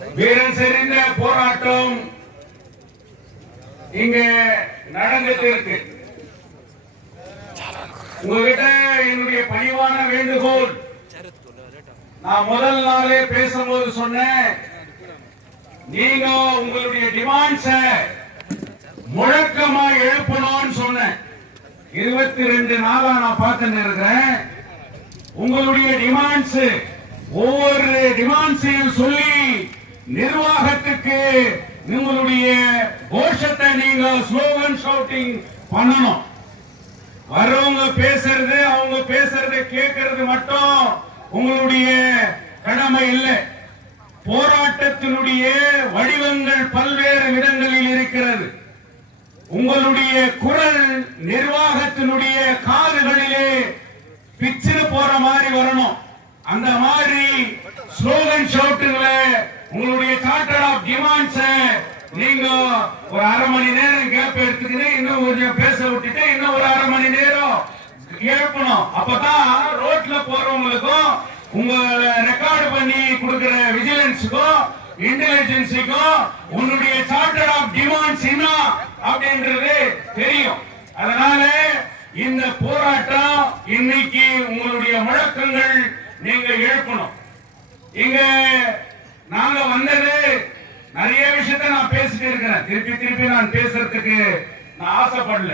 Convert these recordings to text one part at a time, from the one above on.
வீரன் செறிந்த போராட்டம் இங்க நடந்துட்டு இருக்கு. உங்ககிட்ட என்னுடைய பணிவான வேண்டுகோள், நான் முதல் நாளே பேசும்போது சொன்னேன், நீங்க உங்களுடைய டிமாண்ட்ஸ முழக்கமா எழுப்பணும்னு சொன்னேன். 22 நாளா நான் பார்த்துட்டு இருக்கிறேன். உங்களுடைய டிமாண்ட்ஸ் ஒவ்வொரு டிமாண்ட்ஸையும் சொல்லி நிர்வாகத்துக்கு உங்களுடைய கோஷத்தை நீங்க ஸ்லோகன் ஷவுட்டிங் பண்ணணும். வர்றவங்க பேசுறது, அவங்க பேசுறதை கேட்கறது மட்டும் உங்களுடைய கடமை இல்லை. போராட்டத்தினுடைய வடிவங்கள் பல்வேறு விதங்களில் இருக்கிறது. உங்களுடைய குரல் நிர்வாகத்தினுடைய காதுகளிலே பிச்சிரு போற மாதிரி வரணும். அந்த மாதிரி ஸ்லோகன் ஷவுட்டுங்கள உங்களுடைய சார்ட்டர் ஆஃப் டிமாண்ட்ஸ் நீங்க ஒரு அரை மணி நேரம் கேப் எடுத்துக்கிட்டு இன்னும் கொஞ்சம் பேச விட்டுட்டு இன்னும் ஒரு அரை மணி நேரம் கேட்கணும். அப்பதான் ரோட்ல போறவங்களுக்கும் உங்களை ரெக்கார்டு பண்ணி கொடுக்கிற விஜிலன்ஸுக்கும் இன்டெலிஜென்ஸுக்கும் உன்னுடைய சார்ட்டர் ஆஃப் டிமாண்ட்ஸ் என்ன அப்படின்றது தெரியும். அதனால இந்த போராட்டம் இன்னைக்கு உங்களுடைய முழக்கங்கள் நீங்க எழுப்பணும். இங்க நாங்க வந்தது நிறைய விஷயத்தை நான் பேசிட்டு இருக்கிறேன். திருப்பி நான் பேசுறதுக்கு நான் ஆசைப்படல.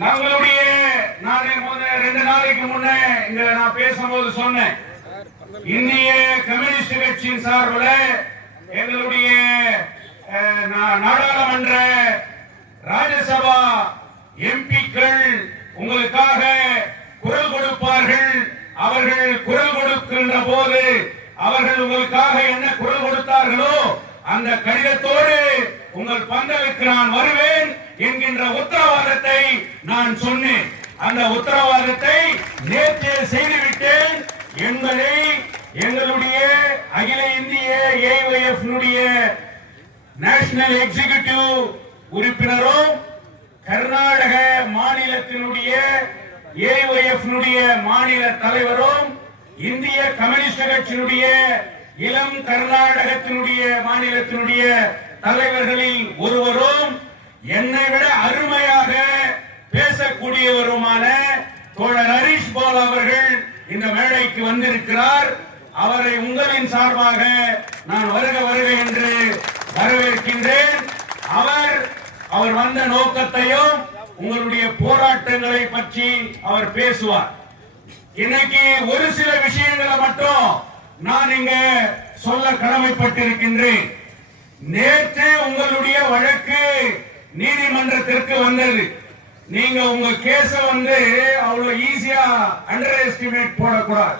நம்மளுடைய நான் 2 நாளைக்கு முன்ன இங்க நான் பேசும்போது சொன்னேன், இந்திய கம்யூனிஸ்ட் கட்சியின் சார்பில் எங்களுடைய நாடாளுமன்ற ராஜ்யசபா எம்பிக்கள் உங்களுக்காக குரல் கொடுப்பார்கள். அவர்கள் குரல் கொடுக்கின்ற போது அவர்கள் உங்களுக்காக என்ன குரல் கொடுத்தார்களோ அந்த கடிதத்தோடு உங்கள் பந்தலுக்கு நான் வருவேன் என்கின்ற உத்தரவாதத்தை நான் சொன்னேன். அந்த உத்தரவாதத்தை நேற்று செய்துவிட்டேன் என்பதை எங்களுடைய அகில இந்திய AYF நேஷனல் எக்ஸிகியூட்டிவ் உறுப்பினரும் கர்நாடக மாநிலத்தினுடைய AYF மாநில தலைவரும் இந்திய கம்யூனிஸ்ட் கட்சியினுடைய இளம் கர்நாடகத்தினுடைய மாநிலத்தினுடைய தலைவர்களில் ஒருவரும் என்னை விட அருமையாக பேசக்கூடியவருமான தோழர் ஹரிஷ் பால் அவர்கள் இந்த மேடைக்கு வந்திருக்கிறார். அவரை உங்களின் சார்பாக நான் வருக என்று வரவேற்கின்றேன். அவர் வந்த நோக்கத்தையும் உங்களுடைய போராட்டங்களை பற்றி அவர் பேசுவார். இன்னைக்கு ஒரு சில விஷயங்களை மட்டும் நான் இங்க சொல்ல கடமைப்பட்டிருக்கின்றேன். நேற்று உங்களுடைய வழக்கு நீதிமன்றத்திற்கு வந்தது. நீங்க உங்க கேஸ அவ்வளவு ஈஸியா அண்டர் எஸ்டிமேட் போடக்கூடாது.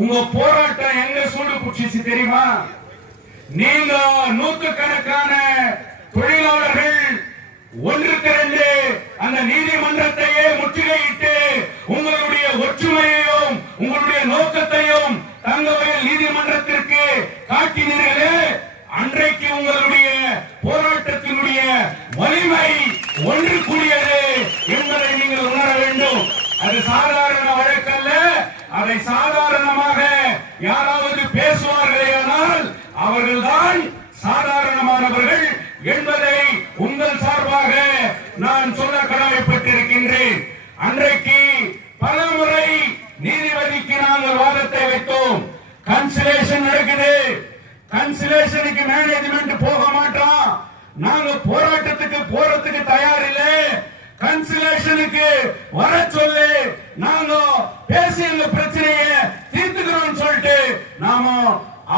உங்க போராட்டம் எங்க சூடு புடிச்சு தெரியுமா? நீங்க நூற்றுக்கணக்கான தொழிலாளர்கள் ஒன்றுக்கு 2 அந்த நீதிமன்றத்தையே முற்றுகையிட்டு உங்களுடைய ஒற்றுமையையும் உங்களுடைய நோக்கத்தையும் தங்கவயல் நீதிமன்றத்திற்கு காட்டினீர்களே, அன்றைக்கு உங்களுடைய போராட்டத்தினுடைய வலிமை ஒன்று கூடியது என்பதை நீங்கள் உணர வேண்டும். அது சாதாரண வழக்கல்ல. அதை சாதாரணமாக யாராவது பேசுவார்களேயானால் அவர்கள்தான் சாதாரணமானவர்கள் என்பதை உங்கள் சார்பாக நான் சொல்ல கடமைப்பட்டிருக்கின்றேன். அன்றைக்கு பல முறை நீதிபதிக்கு நாங்கள் வாதத்தை வைத்தோம். கன்சிலேஷன் நடக்குது, கன்சிலேஷனுக்கு மேனேஜ்மெண்ட் போக மாட்டோம், நாங்க போராட்டத்துக்கு போறதுக்கு தயார் இல்லை, கன்சிலேஷனுக்கு வர சொல்லு, நாங்க பேசி இந்த பிரச்சனையை தீர்த்துக்கிறோம் சொல்லிட்டு நாம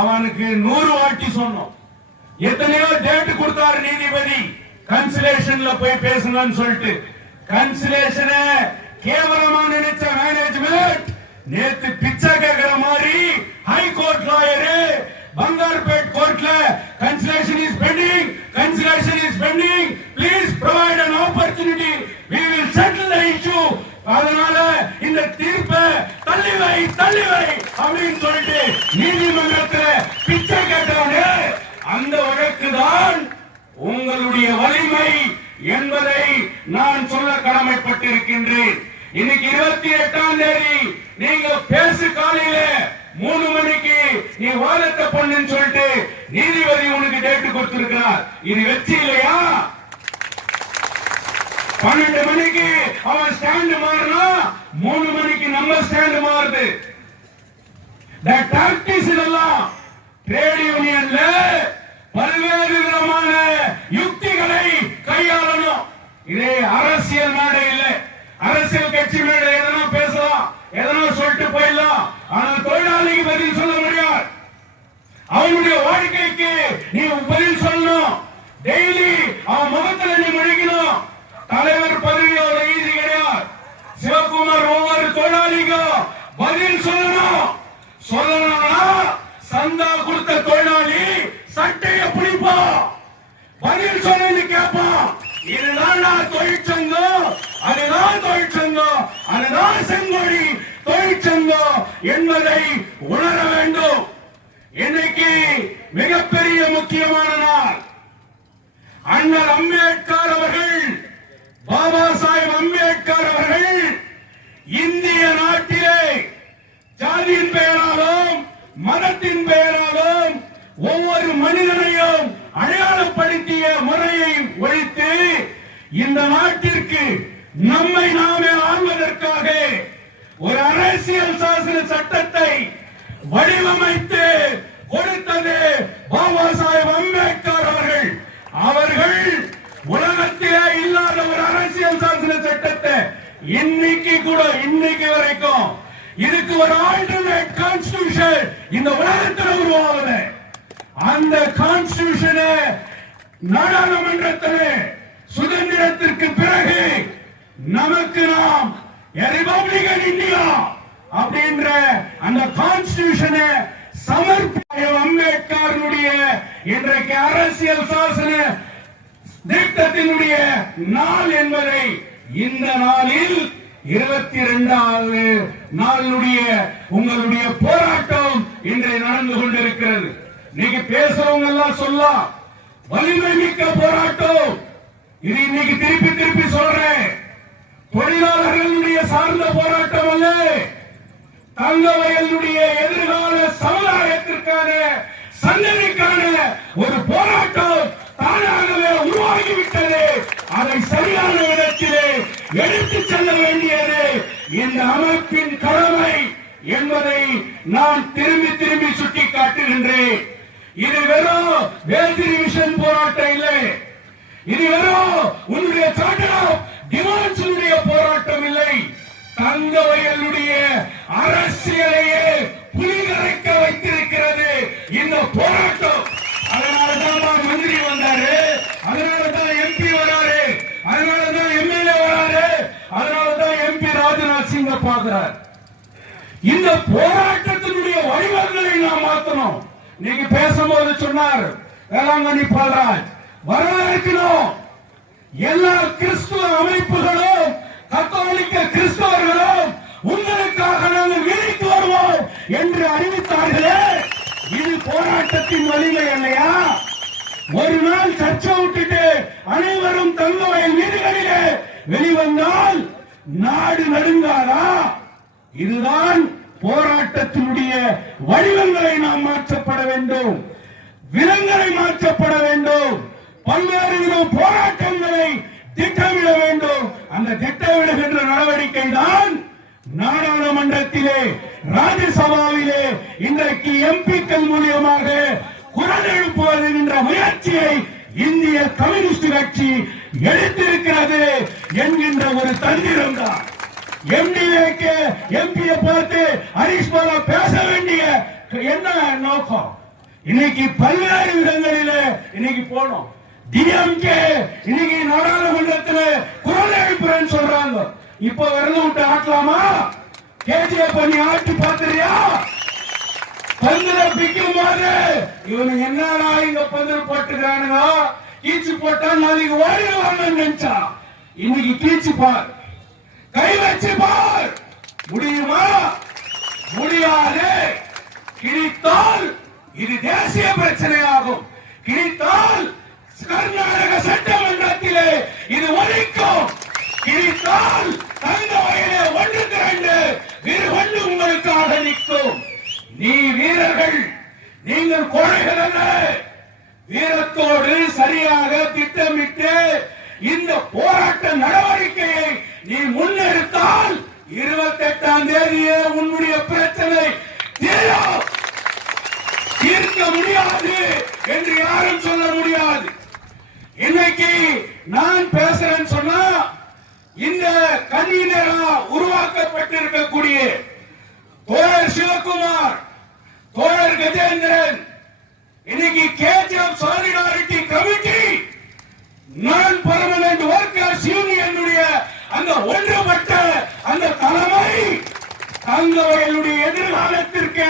அவனுக்கு 100 வாட்டி சொன்னோம். எத்தனையோ டேட் கொடுத்தாரு நீதிபதி கன்சிலேஷன்ல போய் பேசுங்கன்னு சொல்லிட்டு. கன்சிலேஷன கேவலமா நினைச்ச மேனேஜ்மெண்ட் நேத்து பிச்சை கேட்கிற மாதிரி ஹை கோர்ட் லாயரு பங்கார்பேட் கோர்ட்ல conciliation is bending please provide an opportunity, we will settle the issue. அதனால இந்த தீர்ப்பை தள்ளி வை அப்படின்னு சொல்லிட்டு நீதிமன்றத்தில் பிச்சை கேட்டாங்க. அந்த வழக்குதான் உங்களுடைய வலிமை என்பதை நான் சொல்ல கடமைப்பட்டிருக்கின்றேன். இன்னைக்கு 28ஆம் தேதி நீங்க பேசு காலையில 3 மணிக்கு நீ வாதத்தை பண்ணுன்னு சொல்லிட்டு நீதிபதி உனக்கு டேட் கொடுத்திருக்கிறார். இது வெற்றி இல்லையா? 12 மணிக்கு அவன் ஸ்டாண்ட் மாறினா 3 மணிக்கு நம்ம ஸ்டாண்ட் மாறுது. டாக்டிஸ் இதெல்லாம் ட்ரேட் யூனியன்ல பல்வேறு விதமான யுக்திகளை கையாளணும். இதே அரசியல் மேடை இல்லை. அரசியல் கட்சி மேடை எதனா பேசலாம், எதனா சொல்லிட்டு போயிடலாம். ஆனால் தொழிலாளிக்கு பதில் சொல்ல முடியாது. அவனுடைய வாழ்க்கைக்கு நீ பதில் சொல்லணும். டெய்லி அவன் முகத்துல நீ முழிக்கணும். தலைவர் பதவியோட ஈஸி கிடையாது. சிவகுமார் ஒவ்வொரு தொழிலாளிக்கும் பதில் சொல்லணும். சொல்லணும்னா சந்தா கொடுத்த தொழிலாளி சட்டையை பிடிப்பான், பதில் சொல்லி கேட்பான். இதுதான் தொழிற்சங்கம், அதுதான் தொழிற்சங்கம், அதுதான் செங்கோடி தொழிற்சங்கம் என்பதை உணர வேண்டும். இன்னைக்கு மிகப்பெரிய முக்கியமான நாள். அண்ணல் அம்பேத்கர் அவர்கள், பாபா சாஹேப் அம்பேத்கர் அவர்கள் இந்திய நாட்டிலே ஜாதியின் பெயராலும் மதத்தின் பெயராலும் ஒவ்வொரு மனிதனையும் அடையாளப்படுத்திய முறையை ஒழித்து இந்த நாட்டிற்கு நம்மை நாமே ஆள்வதற்காக ஒரு அரசியல் சாசன சட்டத்தை வடிவமைத்து கொடுத்தது பாபா சாஹேப் அம்பேத்கர் அவர்கள். அவர்கள் உலகத்திலே இல்லாத ஒரு அரசியல் சாசன சட்டத்தை இன்னைக்கு வரைக்கும் இதுக்கு ஒரு ஆல்டர்னேட் கான்ஸ்டிடியூஷன் இந்த உலகத்தில் உருவாகுது. அந்த கான்ஸ்டிடியூஷனை நாடாளுமன்றத்தில் சுதந்திரத்திற்கு பிறகு நமக்கு நாம் ரிபப்ளிகன் இந்தியா அப்படின்ற அந்த கான்ஸ்டிடியூஷனை சமர்ப்பிக்க அம்பேத்கருடைய இன்றைக்கு அரசியல் சாசன திட்டத்தினுடைய நாள் என்பதை இந்த நாளில் 22வது நாளுடைய உங்களுடைய போராட்டம் இன்றைய நடந்து கொண்டிருக்கிறது. இன்னைக்கு பேசுறவங்க எல்லாம் சொல்லலாம் வலிமை மிக்க போராட்டம். இது இன்னைக்கு திருப்பி சொல்றேன். தொழிலாளர்களுடைய சார்ந்த போராட்டம் அல்ல, தங்கவயலுடைய எதிர்கால சமுதாயத்திற்கான சந்ததிக்கான ஒரு போராட்டம் தானாகவே உருவாகிவிட்டது. அதை சரியான விதத்திலே எடுத்து செல்ல வேண்டியது இந்த அமைப்பின் கடமை என்பதை நான் திரும்பி சுட்டி காட்டுகின்றேன். இது வெறும் வேதிரிவிஷன் போராட்டம் இல்லை. இது வெறும் உன்னுடைய டிமாண்ட்ஸுடைய போராட்டம் இல்லை. தங்கவயலுடைய அரசியலையே புலிகரைக்க வைத்திருக்கிறது இந்த போராட்டம். அதனாலதான் மந்திரி வந்தாரு, அதனாலதான் எம்பி வராரு, அதனாலதான் எம்எல்ஏ வராரு, அதனாலதான் எம்பி ராஜ்நாத் சிங்க பாக்குறார். இந்த போராட்டத்தினுடைய வடிவங்களை நாம் மாற்றணும். நீங்க பேசும்போது சொன்னார் வேளாங்கண்ணி பாலராஜ் வரவேற்கணும். எல்லா கிறிஸ்துவ அமைப்புகளும் கத்தோலிக்க கிறிஸ்தவர்களும் உங்களுக்காக நாங்கள் வீதிக்கு வருவோம் என்று அறிவித்தார்களே, இது போராட்டத்தின் வலிமை இல்லையா? ஒரு நாள் சர்ச்சை விட்டுட்டு அனைவரும் தங்கவயல் வீதிகளிலே வெளிவந்தால் நாடு நடுங்காதா? இதுதான் போராட்டத்தினுடைய வடிவங்களை நாம் மாற்றப்பட வேண்டும், விதங்களை மாற்றப்பட வேண்டும், பல்வேறு வித போராட்டங்களை திட்டமிட வேண்டும். அந்த திட்டமிடுகின்ற நடவடிக்கை தான் நாடாளுமன்றத்திலே ராஜ்யசபாவிலே இன்றைக்கு எம்பிக்கள் மூலியமாக குரல் எழுப்புவது என்ற முயற்சியை இந்திய கம்யூனிஸ்ட் கட்சி எடுத்திருக்கிறது என்கின்ற ஒரு தந்திரம் தான். எம்டிஏக்கு எம்பியை பார்த்து ஹரிஷ் பாலா பேச வேண்டிய என்ன நோக்கம்? இன்னைக்கு பல்வேறு விதங்களிலே இன்னைக்கு போனோம். டிஎம்கே இன்னைக்கு நாடாளுமன்றத்தில் குரல் எழுப்புறேன்னு சொல்றாங்க. இப்ப விரல விட்டு ஆட்டலாமா? கேஜிஎஃப் பண்ணி ஆட்டி பாத்துறியா? பந்துல பிக்கும் போது இவனு என்னடா இங்க பந்துல போட்டுக்கிறானுங்க, கீச்சு போட்டா நாளைக்கு ஓடிடுவாங்கன்னு நினைச்சா இன்னைக்கு கீச்சு பார், கை வச்சு பார். முடியுமா? முடியாது. கிழித்தால் இது தேசிய பிரச்சனையாகும். கிழித்தால் கர்நாடக சட்டமன்றத்திலே இது ஒழிக்கும். கிழித்தால் தங்க வயலே ஒன்று திரண்டு விருகொண்டு உங்களுக்காக நிற்கும். நீ நீங்கள் கோழைகள் அல்ல. வீரத்தோடு சரியாக திட்டமிட்டு இந்த போராட்ட நடவடிக்கையை நீ முன்னெடுத்தால் 28ஆம் தேதியே உன்னுடைய பிரச்சனை தீர்க்க முடியாது என்று யாரும் சொல்ல முடியாது. இன்னைக்கு நான் பேசுறேன்னு சொன்னா இந்த கன்வீனரா உருவாக்கப்பட்டிருக்கக்கூடிய தோழர் சிவகுமார், தோழர் கஜேந்திரன், இன்னைக்கு KGF சாலிடாரிட்டி கமிட்டி, நான் பெர்மனன்ட் வர்க்கர்ஸ் யூனியனுடைய அந்த ஒன்றுபட்ட அந்த தலைமை தங்களுடைய எதிர்காலத்திற்கு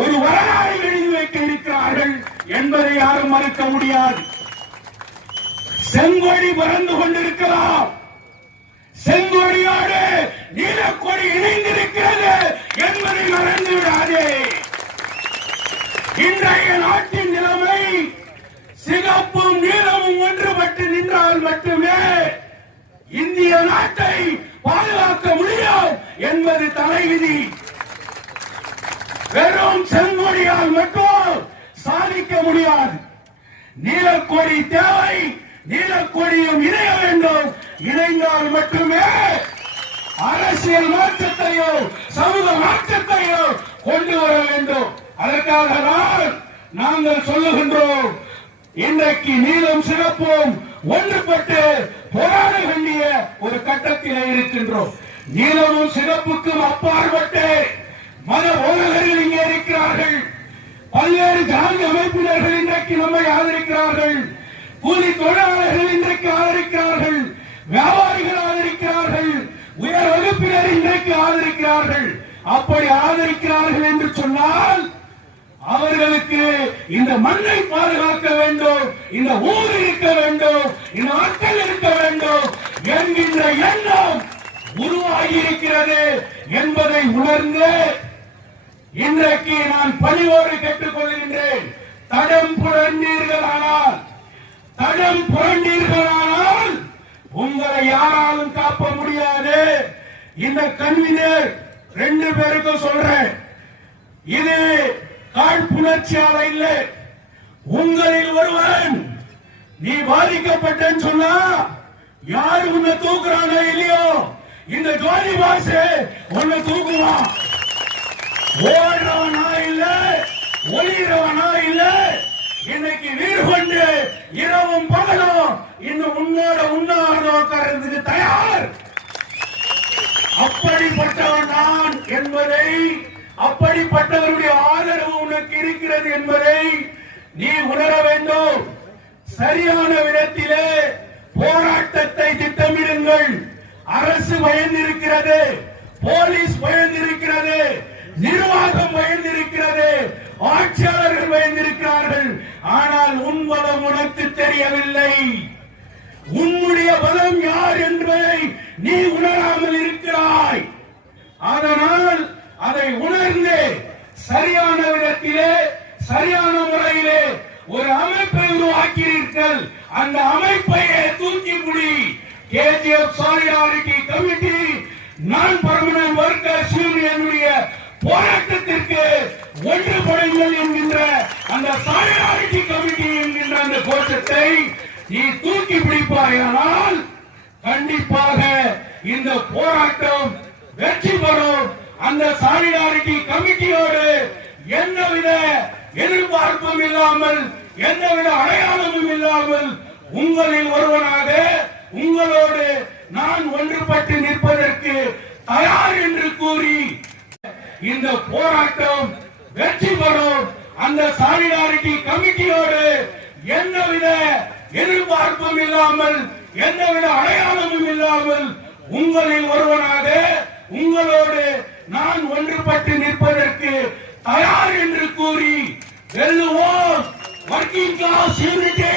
ஒரு வரலாறு எழுதி வைக்க இருக்கிறார்கள் என்பதை யாரும் மறுக்க முடியாது. செங்கொடி பறந்து கொண்டிருக்கலாம், செங்கொடியோடு நீலக்கொடி இணைந்திருக்கிறது என்பதை மறந்து விடாதே. இன்றைய நாட்டின் நிலைமை சிகப்பும் நீலமும் ஒன்றுபட்டு நின்றால் மட்டுமே இந்திய நாட்டை பாதுகாக்க முடியும் என்பது தலைவிதி. வெறும் செங்கொடியால் மட்டும் சாதிக்க முடியாது. நீலக்கொடி தேவை, நீலக்கொடியும் இணைய வேண்டும். இணைந்தால் மட்டுமே அரசியல் மாற்றத்தையோ சமூக மாற்றத்தையோ கொண்டு வர வேண்டும். அதற்காக நாங்கள் சொல்லுகின்றோம், இன்றைக்கு நீலம் சிறப்பும் ஒன்றுபட்டு போராட வேண்டிய ஒரு கட்டத்தில் இருக்கின்றோம். நீலமும் சிறப்புக்கும் அப்பாற்பட்டு மத போதகர்கள் இங்கே இருக்கிறார்கள். பல்வேறு ஜாதி அமைப்பினர்கள் இன்றைக்கு நம்மை ஆதரிக்கிறார்கள். கூலி தொழிலாளர்கள் இன்றைக்கு ஆதரிக்கிறார்கள். வியாபாரிகள் ஆதரிக்கிறார்கள். உயர் வகுப்பினர் இன்றைக்கு ஆதரிக்கிறார்கள். அப்படி ஆதரிக்கிறார்கள் என்று சொன்னால் அவர்களுக்கு இந்த மண்ணை பாதுகாக்க வேண்டும், இந்த ஊர் இருக்க வேண்டும், இந்த மக்கள் இருக்க வேண்டும் என்கின்ற எண்ணம் உருவாகி இருக்கிறது என்பதை உணர்ந்து இன்றைக்கு நான் பணிவோடு கேட்டுக்கொள்கின்றேன். தடம் புரண்டீர்களானால் உங்களை யாராலும் காப்ப முடியாது. இந்த கன்வீனர் 2 பேருக்கும் சொல்றேன், இது காழ்ப்புணர்ச்சியால இல்லை. உங்களில் ஒருவன் நீ பாதிக்கப்பட்டேன்னு சொன்னா யாரு உன்னை தூக்குறாங்க இல்லையோ, இந்த ஜோதி பாசு உன்னை தூக்குவான். ஓடுறவனா இல்ல, ஒளிறவனா இல்ல, இன்னைக்கு வீடு கொண்டு இரவும் பகலும் இன்னும் உன்னோட உண்ணாவிரத உட்கார்றதுக்கு தயார். அப்படிப்பட்டவன் நான் என்பதை, அப்படிப்பட்டவருடைய ஆதரவு உனக்கு இருக்கிறது என்பதை நீ உணர வேண்டும். சரியான விதத்திலே போராட்டத்தை திட்டமிடுங்கள். அரசு பயந்திருக்கிறது, போலீஸ் பயந்திருக்கிறது, நிர்வாகம் பயந்திருக்கிறது, ஆட்சியாளர்கள் பயந்திருக்கிறார்கள். ஆனால் உன் பலம் உனக்கு தெரியவில்லை. உன்னுடைய பலம் யார் என்பதை நீ உணராமல் இருக்கிறாய். அதனால் அதை உணர்ந்து சரியான விதத்திலே சரியான முறையிலே ஒரு அமைப்பை உருவாக்கிறீர்கள். அந்த அமைப்பையே தூக்கி முடி. KGF சாலிடாரிட்டி கமிட்டி, நான் பெர்மனன்ட் வர்க்கர்ஸ் யூனியனுடைய போராட்டத்திற்கு ஒன்றுபடுங்கள் என்கின்ற அந்த சாலிடாரிட்டி கமிட்டி என்கின்ற அந்த கோஷத்தை நீ தூக்கி பிடிப்பாயானால் கண்டிப்பாக இந்த போராட்டம் வெற்றி பெறும். அந்த சாலிடாரிட்டி கமிட்டியோடு எந்தவித எதிர்பார்ப்பும் இல்லாமல், எந்தவித அடையாளமும் இல்லாமல் உங்களில் ஒருவனாக உங்களோடு நான் ஒன்றுபட்டு நிற்பதற்கு தயார் என்று கூறி இந்த போராட்டம் வெற்றி பெறும். அந்த சாலிடாரிட்டி கமிட்டியோடு எந்தவித எதிர்பார்ப்பும் இல்லாமல், எந்தவித அடையாளமும் இல்லாமல் உங்களில் ஒருவனாக உங்களோடு நான் ஒன்றுபட்டு நிற்பதற்கு தயார் என்று கூறி வெல்லுவோம். Working class unity.